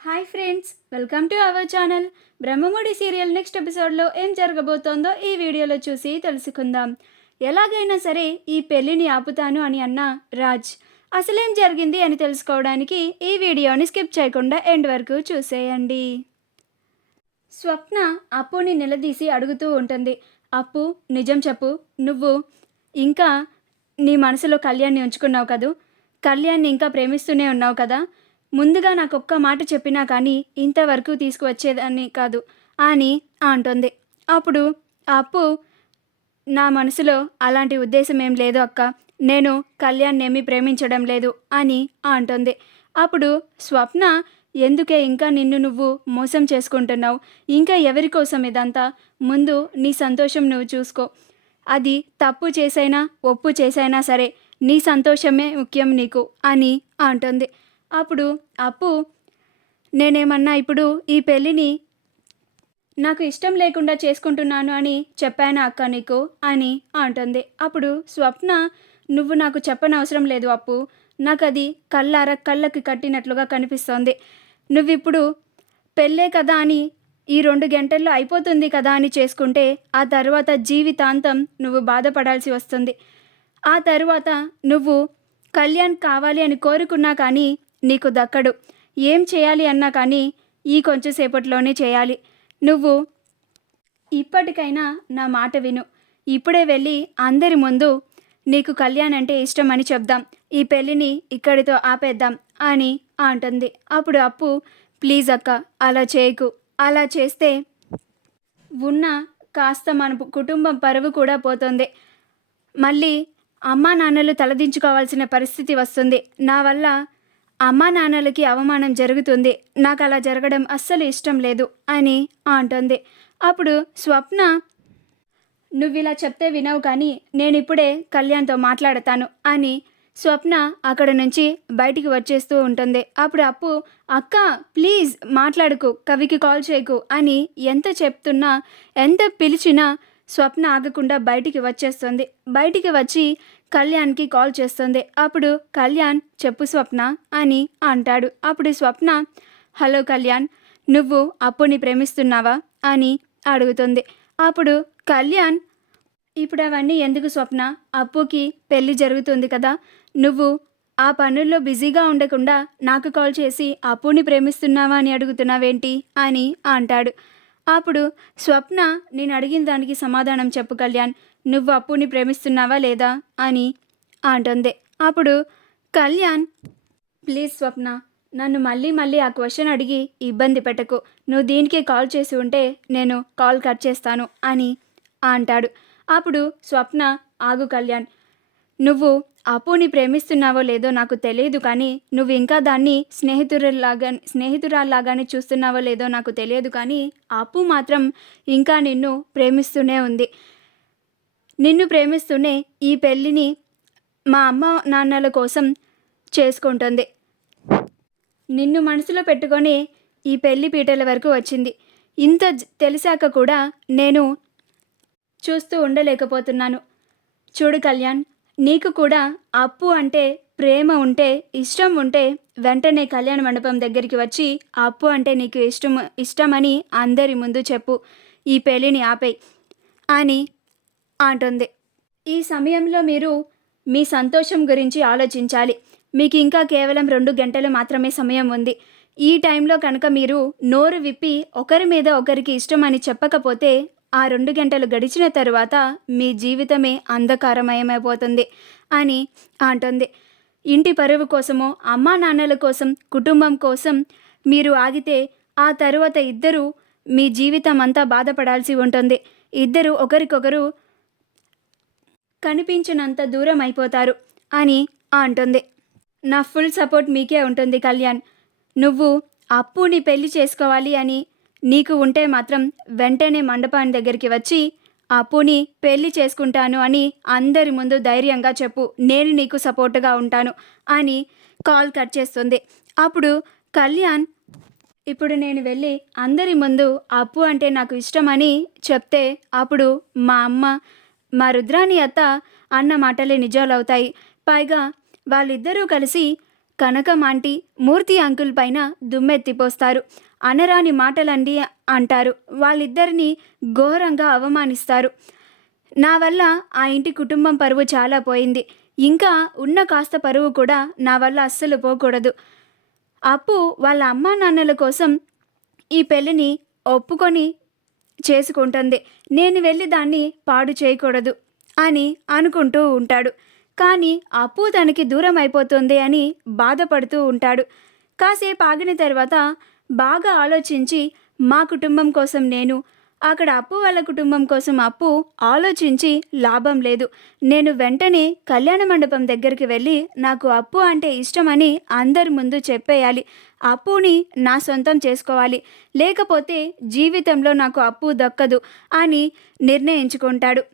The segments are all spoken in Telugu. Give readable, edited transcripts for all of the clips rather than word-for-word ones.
Hi friends, welcome to our channel. Brahmamudi serial next ఎపిసోడ్లో ఏం జరగబోతోందో ఈ వీడియోలో చూసి తెలుసుకుందాం. ఎలాగైనా సరే ఈ పెళ్ళిని ఆపుతాను అని అన్న రాజ్ అసలేం జరిగింది అని తెలుసుకోవడానికి ఈ వీడియోని స్కిప్ చేయకుండా ఎండ్ వరకు చూసేయండి. స్వప్న అప్పుని నిలదీసి అడుగుతూ ఉంటుంది. అప్పు, నిజం చెప్పు, నువ్వు ఇంకా నీ మనసులో కళ్యాణ్ని ఉంచుకున్నావు కదూ, కళ్యాణ్ని ఇంకా ప్రేమిస్తూనే ఉన్నావు కదా, ముందుగా నాకు ఒక్క మాట చెప్పినా కానీ ఇంతవరకు తీసుకువచ్చేదాన్ని కాదు అని అంటుంది. అప్పుడు అప్పు, నా మనసులో అలాంటి ఉద్దేశం ఏం లేదు అక్క, నేను కళ్యాణ్ ఏమీ ప్రేమించడం లేదు అని అంటుంది. అప్పుడు స్వప్న, ఎందుకే ఇంకా నిన్ను నువ్వు మోసం చేసుకుంటున్నావు, ఇంకా ఎవరి కోసం ఇదంతా, ముందు నీ సంతోషం నువ్వు చూసుకో, అది తప్పు చేసైనా ఒప్పు చేసైనా సరే నీ సంతోషమే ముఖ్యం నీకు అని అంటుంది. అప్పుడు అప్పు, నేనేమన్నా ఇప్పుడు ఈ పెళ్ళిని నాకు ఇష్టం లేకుండా చేసుకుంటున్నాను అని చెప్పాను అక్క నీకు అని అంటుంది. అప్పుడు స్వప్న, నువ్వు నాకు చెప్పనవసరం లేదు అప్పు, నాకు అది కళ్ళకి కట్టినట్లుగా కనిపిస్తోంది. నువ్విప్పుడు పెళ్ళే కదా అని ఈ 2 గంటల్లో అయిపోతుంది కదా అని చేసుకుంటే ఆ తర్వాత జీవితాంతం నువ్వు బాధపడాల్సి వస్తుంది. ఆ తరువాత నువ్వు కళ్యాణ్ కావాలి అని కోరుకున్నా కానీ నీకు దక్కడు. ఏం చేయాలి అన్నా కానీ ఈ కొంచెం సేపట్లోనే చేయాలి. నువ్వు ఇప్పటికైనా నా మాట విను, ఇప్పుడే వెళ్ళి అందరి ముందు నీకు కళ్యాణ్ అంటే ఇష్టం అని చెప్దాం, ఈ పెళ్ళిని ఇక్కడితో ఆపేద్దాం అని అంటుంది. అప్పుడు అప్పు, ప్లీజ్ అక్క, అలా చేయకు, అలా చేస్తే ఉన్న కాస్త మన కుటుంబం పరువు కూడా పోతుంది, మళ్ళీ అమ్మా నాన్నలు తలదించుకోవాల్సిన పరిస్థితి వస్తుంది, నా వల్ల అమ్మా నాన్నలకి అవమానం జరుగుతుంది, నాకు అలా జరగడం అస్సలు ఇష్టం లేదు అని అంటుంది. అప్పుడు స్వప్న, నువ్విలా చెప్తే వినవు కానీ నేనిప్పుడే కళ్యాణ్తో మాట్లాడతాను అని స్వప్న అక్కడ నుంచి బయటికి వచ్చేస్తూ ఉంటుంది. అప్పుడు అప్పు, అక్క ప్లీజ్ మాట్లాడుకు, కవికి కాల్ చేయకు అని ఎంత చెప్తున్నా ఎంత పిలిచినా స్వప్న ఆగకుండా బయటికి వచ్చేస్తుంది. బయటికి వచ్చి కళ్యాణ్కి కాల్ చేస్తుంది. అప్పుడు కళ్యాణ్, చెప్పు స్వప్న అని అంటాడు. అప్పుడు స్వప్న, హలో కళ్యాణ్, నువ్వు అప్పుని ప్రేమిస్తున్నావా అని అడుగుతుంది. అప్పుడు కళ్యాణ్, ఇప్పుడు అవన్నీ ఎందుకు స్వప్న, అప్పుకి పెళ్ళి జరుగుతుంది కదా, నువ్వు ఆ పనుల్లో బిజీగా ఉండకుండా నాకు కాల్ చేసి అప్పుని ప్రేమిస్తున్నావా అని అడుగుతున్నావేంటి అని అంటాడు. అప్పుడు స్వప్న, నేను అడిగిన దానికి సమాధానం చెప్పు కళ్యాణ్, నువ్వు అప్పుని ప్రేమిస్తున్నావా లేదా అని అంటుంది. అప్పుడు కళ్యాణ్, ప్లీజ్ స్వప్న, నన్ను మళ్ళీ మళ్ళీ ఆ క్వశ్చన్ అడిగి ఇబ్బంది పెట్టకు, నువ్వు దీనికే కాల్ చేసి ఉంటే నేను కాల్ కట్ చేస్తాను అని అంటాడు. అప్పుడు స్వప్న, ఆగు కళ్యాణ్, నువ్వు అప్పుని ప్రేమిస్తున్నావో లేదో నాకు తెలియదు కానీ నువ్వు ఇంకా దాన్ని స్నేహితురాల్లాగానే చూస్తున్నావో లేదో నాకు తెలియదు కానీ అప్పు మాత్రం ఇంకా నిన్ను ప్రేమిస్తూనే ఉంది. నిన్ను ప్రేమిస్తూనే ఈ పెళ్ళిని మా అమ్మ నాన్నల కోసం చేసుకుంటుంది. నిన్ను మనసులో పెట్టుకొని ఈ పెళ్లి పీటల వరకు వచ్చింది. ఇంత తెలిసాక కూడా నేను చూస్తూ ఉండలేకపోతున్నాను. చూడు కళ్యాణ్, నీకు కూడా అప్పు అంటే ప్రేమ ఉంటే, ఇష్టం ఉంటే వెంటనే కళ్యాణ మండపం దగ్గరికి వచ్చి అప్పు అంటే నీకు ఇష్టమని అందరి ముందు చెప్పు, ఈ పెళ్ళిని ఆపేయి అని అంటుంది. ఈ సమయంలో మీరు మీ సంతోషం గురించి ఆలోచించాలి. మీకు ఇంకా కేవలం 2 గంటలు మాత్రమే సమయం ఉంది. ఈ టైంలో కనుక మీరు నోరు విప్పి ఒకరి మీద ఒకరికి ఇష్టం అని చెప్పకపోతే ఆ 2 గంటలు గడిచిన తరువాత మీ జీవితమే అంధకారమయమైపోతుంది అని అంటుంది. ఇంటి పరువు కోసమో అమ్మా నాన్నల కోసం కుటుంబం కోసం మీరు ఆగితే ఆ తరువాత ఇద్దరు మీ జీవితం అంతా బాధపడాల్సి ఉంటుంది. ఇద్దరు ఒకరికొకరు కనిపించినంత దూరం అయిపోతారు అని అంటుంది. నా ఫుల్ సపోర్ట్ మీకే ఉంటుంది కళ్యాణ్, నువ్వు అప్పుని పెళ్లి చేసుకోవాలి అని నీకు ఉంటే మాత్రం వెంటనే మండపాన్ని దగ్గరికి వచ్చి అప్పుని పెళ్లి చేసుకుంటాను అని అందరి ముందు ధైర్యంగా చెప్పు, నేను నీకు సపోర్టుగా ఉంటాను అని కాల్ కట్ చేస్తుంది. అప్పుడు కళ్యాణ్, ఇప్పుడు నేను వెళ్ళి అందరి ముందు అప్పు అంటే నాకు ఇష్టమని చెప్తే అప్పుడు మా అమ్మ, మా రుద్రాణి అత్త అన్న మాటలే నిజాలవుతాయి. పైగా వాళ్ళిద్దరూ కలిసి కనకం ఆంటీ మూర్తి అంకుల్ పైన దుమ్మెత్తిపోస్తారు. అనరాని మాటలండి అంటారు. వాళ్ళిద్దరినీ ఘోరంగా అవమానిస్తారు. నా వల్ల ఆ ఇంటి కుటుంబం పరువు చాలా పోయింది. ఇంకా ఉన్న కాస్త పరువు కూడా నా వల్ల అస్సలు పోకూడదు. అప్పు వాళ్ళ అమ్మా నాన్నల కోసం ఈ పెళ్ళిని ఒప్పుకొని చేసుకుంటుంది. నేను వెళ్ళి దాన్ని పాడు చేయకూడదు అని అనుకుంటూ ఉంటాడు. కానీ అప్పు తనకి దూరం అయిపోతుంది అని బాధపడుతూ ఉంటాడు. కాసేపు ఆగిన తర్వాత బాగా ఆలోచించి మా కుటుంబం కోసం నేను, అక్కడ అప్పు వాళ్ళ కుటుంబం కోసం అప్పు ఆలోచించి లాభం లేదు. నేను వెంటనే కళ్యాణ మండపం దగ్గరికి వెళ్ళి నాకు అప్పు అంటే ఇష్టమని అందరి ముందు చెప్పేయాలి. అప్పుని నా సొంతం చేసుకోవాలి. లేకపోతే జీవితంలో నాకు అప్పు దక్కదు అని నిర్ణయించుకుంటాడు.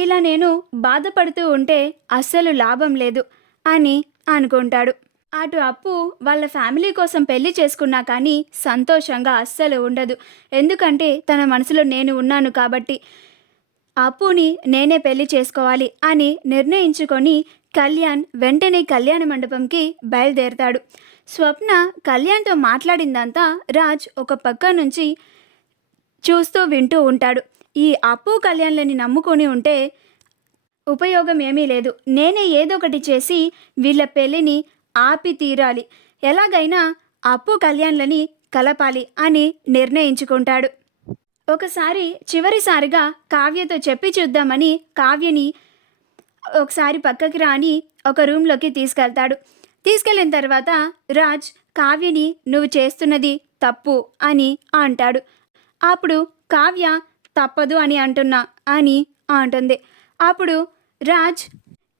ఇలా నేను బాధపడుతూ ఉంటే అస్సలు లాభం లేదు అని అనుకుంటాడు. అటు అప్పు వాళ్ళ ఫ్యామిలీ కోసం పెళ్లి చేసుకున్నా కానీ సంతోషంగా అస్సలు ఉండదు. ఎందుకంటే తన మనసులో నేను ఉన్నాను కాబట్టి అప్పుని నేనే పెళ్లి చేసుకోవాలి అని నిర్ణయించుకొని కళ్యాణ్ వెంటనే కళ్యాణ మండపంకి బయలుదేరతాడు. స్వప్న కళ్యాణ్తో మాట్లాడిందంతా రాజ్ ఒక పక్క నుంచి చూస్తూ వింటూ ఉంటాడు. ఈ అప్పు కళ్యాణ్లని నమ్ముకొని ఉంటే ఉపయోగం ఏమీ లేదు. నేనే ఏదో ఒకటి చేసి వీళ్ళ పెళ్ళిని ఆపి తీరాలి. ఎలాగైనా అప్పు కళ్యాణ్లని కలపాలి అని నిర్ణయించుకుంటాడు. ఒకసారి చివరిసారిగా కావ్యతో చెప్పి చూద్దామని కావ్యని ఒకసారి పక్కకి రాని ఒక రూమ్లోకి తీసుకెళ్తాడు. తీసుకెళ్ళిన తర్వాత రాజ్ కావ్యని నువ్వు చేస్తున్నది తప్పు అని అంటాడు. అప్పుడు కావ్య తప్పదు అని అంటున్నా అని అంటుంది. అప్పుడు రాజ్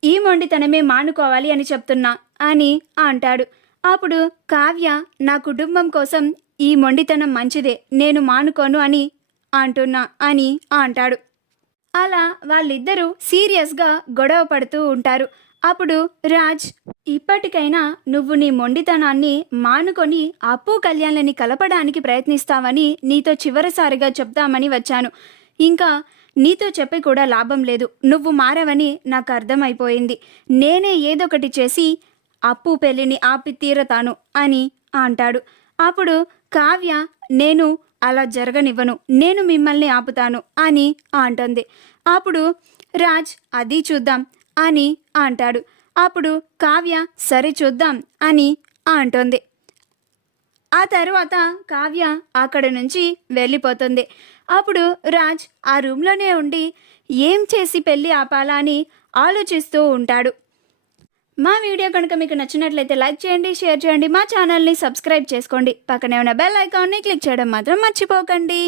ఈ మొండితనమే మానుకోవాలి అని చెప్తున్నా అని అంటాడు. అప్పుడు కావ్య నా కుటుంబం కోసం ఈ మొండితనం మంచిదే, నేను మానుకోను అని అంటున్నా అని అంటాడు. అలా వాళ్ళిద్దరూ సీరియస్గా గొడవ పడుతూ ఉంటారు. అప్పుడు రాజ్ ఇప్పటికైనా నువ్వు నీ మొండితనాన్ని మానుకొని అప్పు కళ్యాణ్లని కలపడానికి ప్రయత్నిస్తావని నీతో చివరిసారిగా చెప్తామని వచ్చాను. ఇంకా నీతో చెప్పి కూడా లాభం లేదు. నువ్వు మారవని నాకు అర్థమైపోయింది. నేనే ఏదొకటి చేసి అప్పు పెళ్ళిని ఆపి తీరతాను అని అంటాడు. అప్పుడు కావ్య నేను అలా జరగనివ్వను, నేను మిమ్మల్ని ఆపుతాను అని అంటుంది. అప్పుడు రాజ్ అది చూద్దాం అని అంటాడు. అప్పుడు కావ్య సరే చూద్దాం అని అంటుంది. ఆ తర్వాత కావ్య అక్కడ నుంచి వెళ్ళిపోతుంది. అప్పుడు రాజ్ ఆ రూమ్లోనే ఉండి ఏం చేసి పెళ్ళి ఆపాలా అని ఆలోచిస్తూ ఉంటాడు. మా వీడియో కనుక మీకు నచ్చినట్లయితే లైక్ చేయండి, షేర్ చేయండి, మా ఛానల్ని సబ్స్క్రైబ్ చేసుకోండి. పక్కనే ఉన్న బెల్ ఐకాన్ని క్లిక్ చేయడం మాత్రం మర్చిపోకండి.